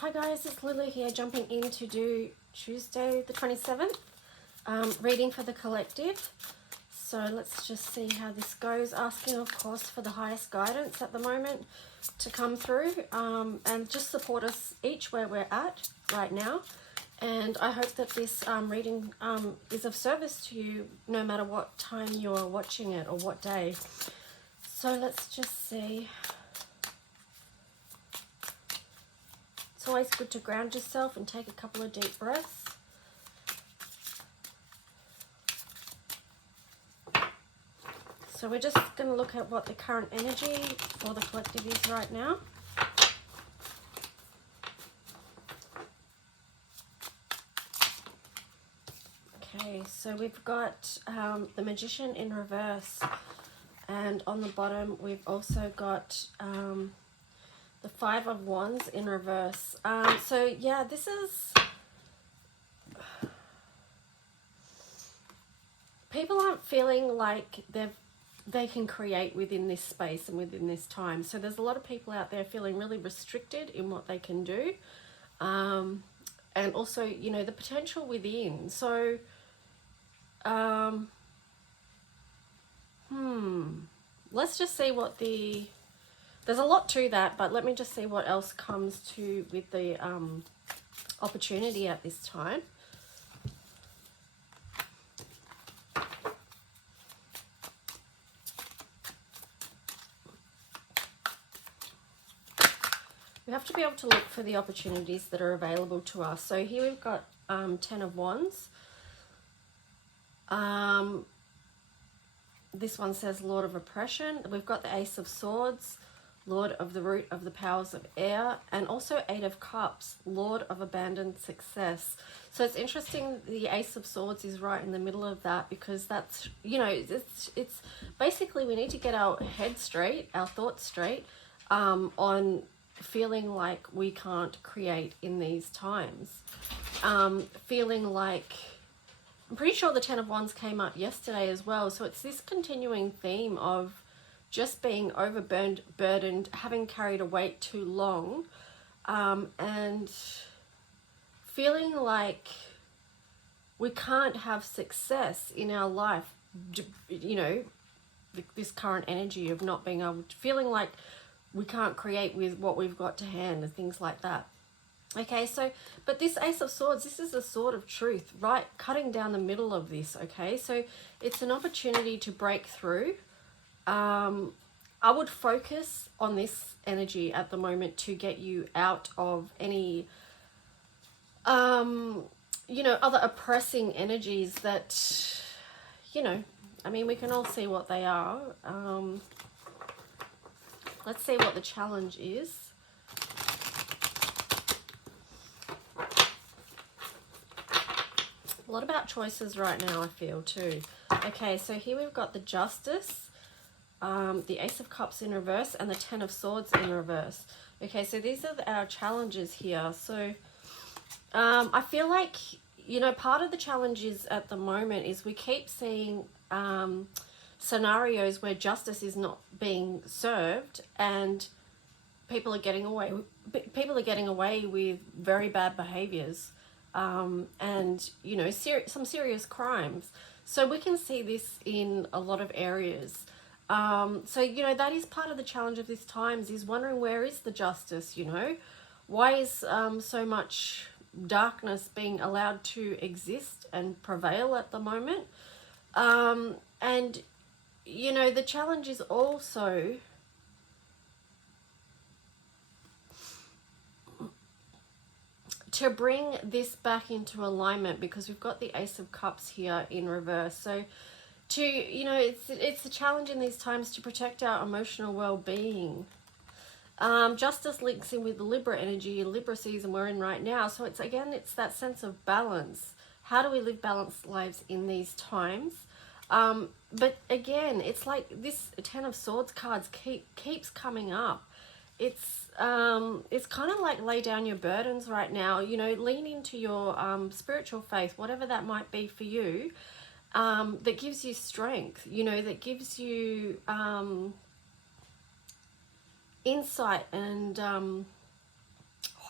Hi guys, it's Lulu here, jumping in to do Tuesday the 27th, reading for the collective. So let's just see how this goes, asking of course for the highest guidance at the moment to come through, and just support us each where we're at right now. And I hope that this reading is of service to you no matter what time you're watching it or what day. So let's just see. It's always good to ground yourself and take a couple of deep breaths. So we're just going to look at what the current energy for the collective is right now. Okay, so we've got the Magician in reverse, and on the bottom we've also got the Five of Wands in reverse. So yeah, this is... people aren't feeling like they can create within this space and within this time. So there's a lot of people out there feeling really restricted in what they can do. And also, you know, the potential within. So, let's just see what the... there's a lot to that, but let me just see what else comes to with the opportunity at this time. We have to be able to look for the opportunities that are available to us. So here we've got 10 of Wands. This one says Lord of Oppression. We've got the Ace of Swords, Lord of the Root of the Powers of Air, and also Eight of Cups, Lord of Abandoned Success. So it's interesting the Ace of Swords is right in the middle of that, because that's, you know, it's basically we need to get our head straight, our thoughts straight, on feeling like we can't create in these times. Feeling like... I'm pretty sure the Ten of Wands came up yesterday as well. So it's this continuing theme of just being overburdened, having carried a weight too long, and feeling like we can't have success in our life, you know, this current energy of not being able to, feeling like we can't create with what we've got to hand and things like that. Okay, so, but this Ace of Swords, this is a sword of truth, right? Cutting down the middle of this, okay? So it's an opportunity to break through. I would focus on this energy at the moment to get you out of any, you know, other oppressing energies that, you know, I mean, we can all see what they are. Let's see what the challenge is. A lot about choices right now, I feel, too. Okay, so here we've got the Justice, the Ace of Cups in reverse, and the Ten of Swords in reverse. Okay, so these are our challenges here. So I feel like, you know, part of the challenges at the moment is we keep seeing scenarios where justice is not being served, and people are getting away with very bad behaviors, and, you know, some serious crimes. So we can see this in a lot of areas. So, you know, that is part of the challenge of these times, is wondering, where is the justice, you know? Why is so much darkness being allowed to exist and prevail at the moment? And, you know, the challenge is also to bring this back into alignment, because we've got the Ace of Cups here in reverse. So to, you know, it's a challenge in these times to protect our emotional well-being. Justice links in with the Libra energy, Libra season we're in right now. So it's, again, it's that sense of balance. How do we live balanced lives in these times? But again, it's like this Ten of Swords cards keeps coming up. It's kind of like lay down your burdens right now, you know, lean into your spiritual faith, whatever that might be for you, that gives you strength, you know, that gives you insight and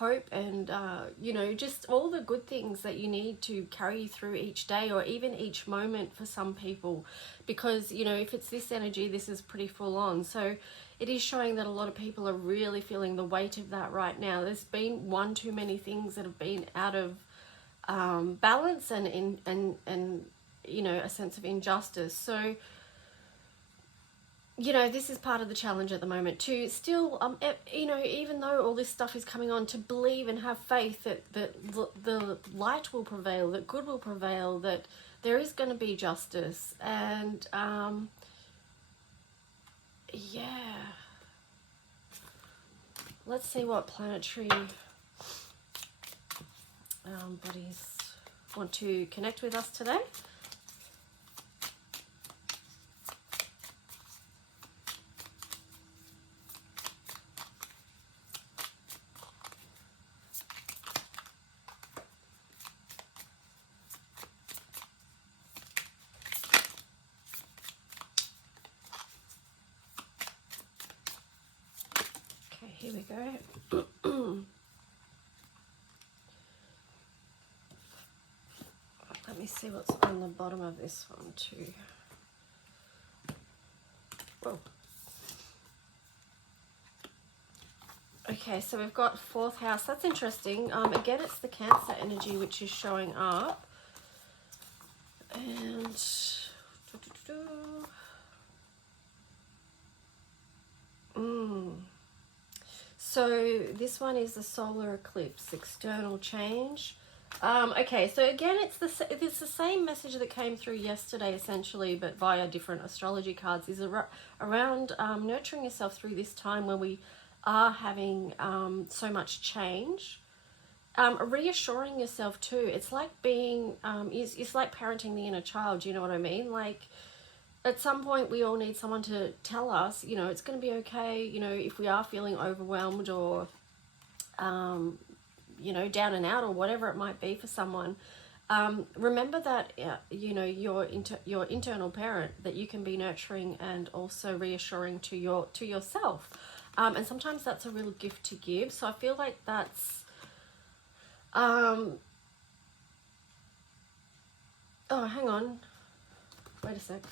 hope and, you know, just all the good things that you need to carry you through each day or even each moment for some people. Because, you know, if it's this energy, this is pretty full on. So it is showing that a lot of people are really feeling the weight of that right now. There's been one too many things that have been out of balance and you know, a sense of injustice. So, you know, this is part of the challenge at the moment to still, you know, even though all this stuff is coming on, to believe and have faith that the light will prevail, that good will prevail, that there is going to be justice. And, yeah. Let's see what planetary bodies want to connect with us today. Here we go. Let me see what's on the bottom of this one too. Whoa. Okay, so we've got 4th house. That's interesting. Again, it's the Cancer energy which is showing up. And so this one is the solar eclipse, external change. Okay, so again, it's the same message that came through yesterday, essentially, but via different astrology cards. Is around nurturing yourself through this time when we are having so much change. Reassuring yourself too. It's like being, it's like parenting the inner child. You know what I mean? Like, at some point we all need someone to tell us, you know, it's going to be okay, you know, if we are feeling overwhelmed or, you know, down and out or whatever it might be for someone. Remember that, you know, your internal parent, that you can be nurturing and also reassuring to yourself. And sometimes that's a real gift to give. So I feel like that's, oh, hang on. Wait a sec.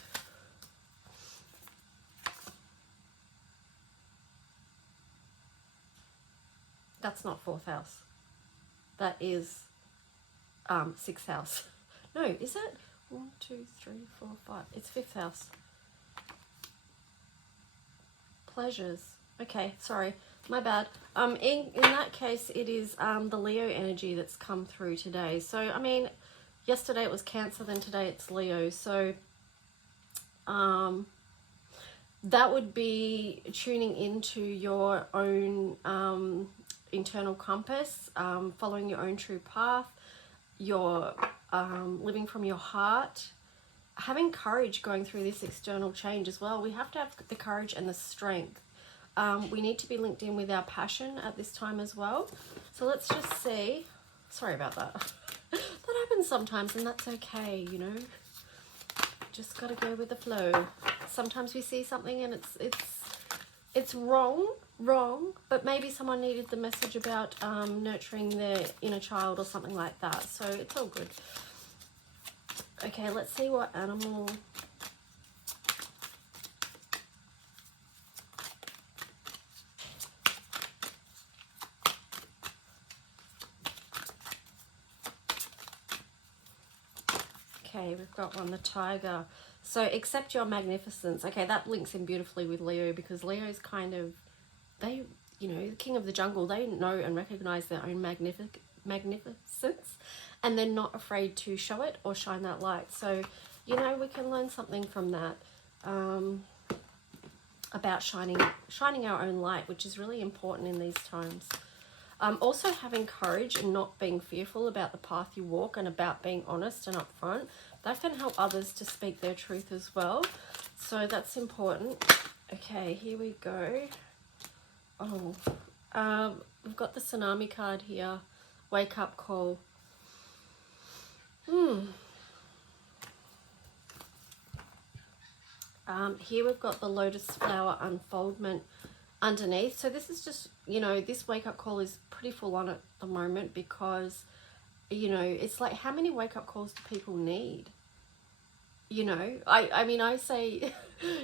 That's not 4th house. That is 6th house. No, is it? 1, 2, 3, 4, 5. It's 5th house. Pleasures. Okay, sorry. My bad. In that case, it is the Leo energy that's come through today. So, I mean, yesterday it was Cancer, then today it's Leo. So, that would be tuning into your own internal compass, following your own true path, your living from your heart, having courage going through this external change as well. We have to have the courage and the strength. We need to be linked in with our passion at this time as well. So let's just see. Sorry about that. That happens sometimes, and that's okay, you know. Just gotta go with the flow. Sometimes we see something and it's wrong, but maybe someone needed the message about nurturing their inner child or something like that. So it's all good. Okay, let's see what animal. Okay, we've got one, the tiger. So accept your magnificence. Okay, that links in beautifully with Leo, because Leo's kind of, they, you know, the king of the jungle, they know and recognize their own magnificence, and they're not afraid to show it or shine that light. So, you know, we can learn something from that, about shining our own light, which is really important in these times. Also having courage and not being fearful about the path you walk, and about being honest and upfront. That can help others to speak their truth as well. So that's important. Okay, here we go. Oh, we've got the tsunami card here. Wake up call. Here we've got the lotus flower unfoldment. underneath. So this is just, you know, this wake-up call is pretty full on at the moment, because, you know, it's like, how many wake-up calls do people need? You know, I mean, I say,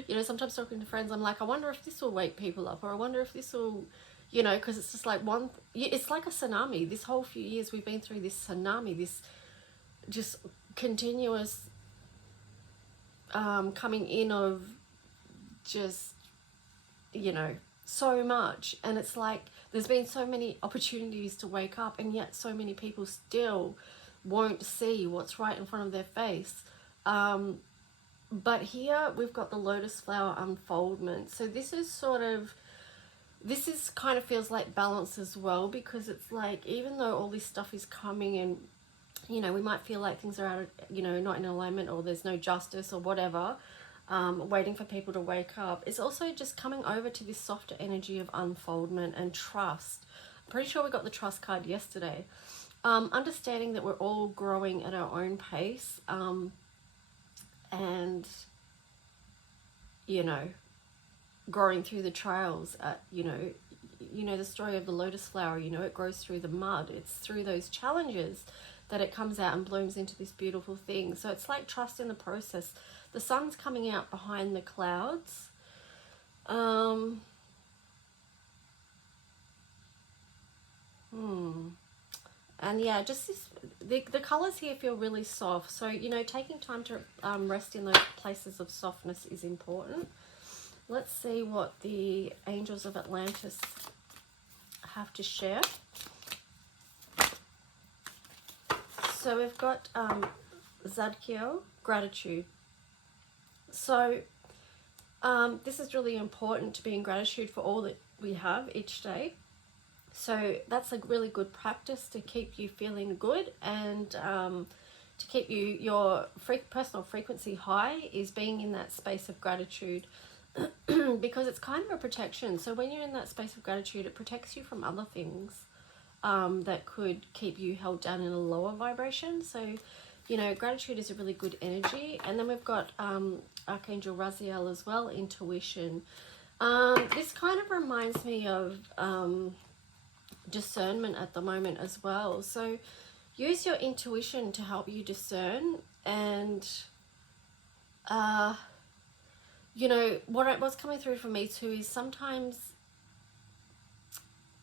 you know, sometimes talking to friends, I'm like, I wonder if this will wake people up, or I wonder if this will, you know, because it's just like it's like a tsunami. This whole few years we've been through this tsunami, this just continuous coming in of just, you know, so much. And it's like, there's been so many opportunities to wake up, and yet so many people still won't see what's right in front of their face. But here we've got the lotus flower unfoldment. So this is sort of, this is kind of feels like balance as well, because it's like, even though all this stuff is coming, and, you know, we might feel like things are out of, you know, not in alignment, or there's no justice or whatever, waiting for people to wake up, it's also just coming over to this softer energy of unfoldment and trust. I'm pretty sure we got the trust card yesterday. Understanding that we're all growing at our own pace, and, you know, growing through the trials. You know the story of the lotus flower, you know, it grows through the mud. It's through those challenges that it comes out and blooms into this beautiful thing. So it's like trust in the process. The sun's coming out behind the clouds. And yeah, just this, the colors here feel really soft. So, you know, taking time to rest in those places of softness is important. Let's see what the angels of Atlantis have to share. So we've got Zadkiel, gratitude. So this is really important, to be in gratitude for all that we have each day. So that's a really good practice to keep you feeling good, and to keep your personal frequency high, is being in that space of gratitude. Because it's kind of a protection. So when you're in that space of gratitude, it protects you from other things that could keep you held down in a lower vibration. So, you know, gratitude is a really good energy. And then we've got Archangel Raziel as well, intuition. This kind of reminds me of discernment at the moment as well. So use your intuition to help you discern. And you know, what's coming through for me too is sometimes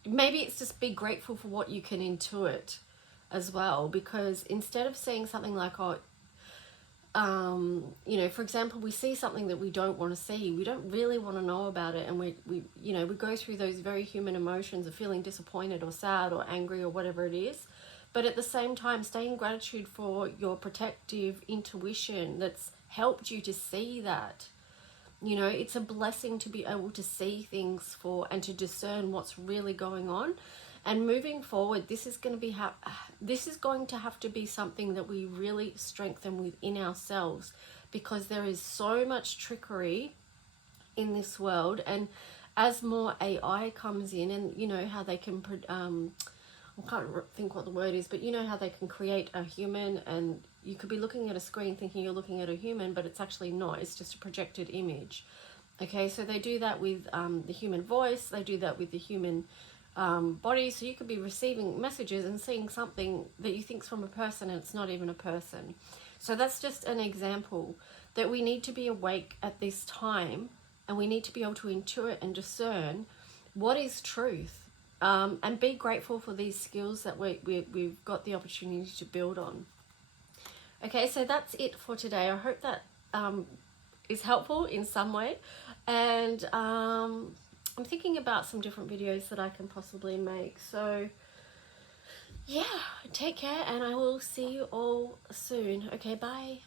maybe it's just be grateful for what you can intuit as well. Because instead of seeing something like, oh, you know, for example, we see something that we don't want to see, we don't really want to know about it, and we you know, we go through those very human emotions of feeling disappointed or sad or angry or whatever it is. But at the same time, stay in gratitude for your protective intuition that's helped you to see that. You know, it's a blessing to be able to see things and to discern what's really going on. And moving forward, this is going to have to be something that we really strengthen within ourselves, because there is so much trickery in this world. And as more AI comes in, and you know how they can, I can't think what the word is, but you know how they can create a human, and you could be looking at a screen thinking you're looking at a human, but it's actually not. It's just a projected image. Okay, so they do that with the human voice. They do that with the human body. So you could be receiving messages and seeing something that you think's from a person, and it's not even a person. So that's just an example that we need to be awake at this time, and we need to be able to intuit and discern what is truth, and be grateful for these skills that we've got the opportunity to build on. Okay, so that's it for today. I hope that is helpful in some way. And I'm thinking about some different videos that I can possibly make. So yeah, take care, and I will see you all soon. Okay, bye.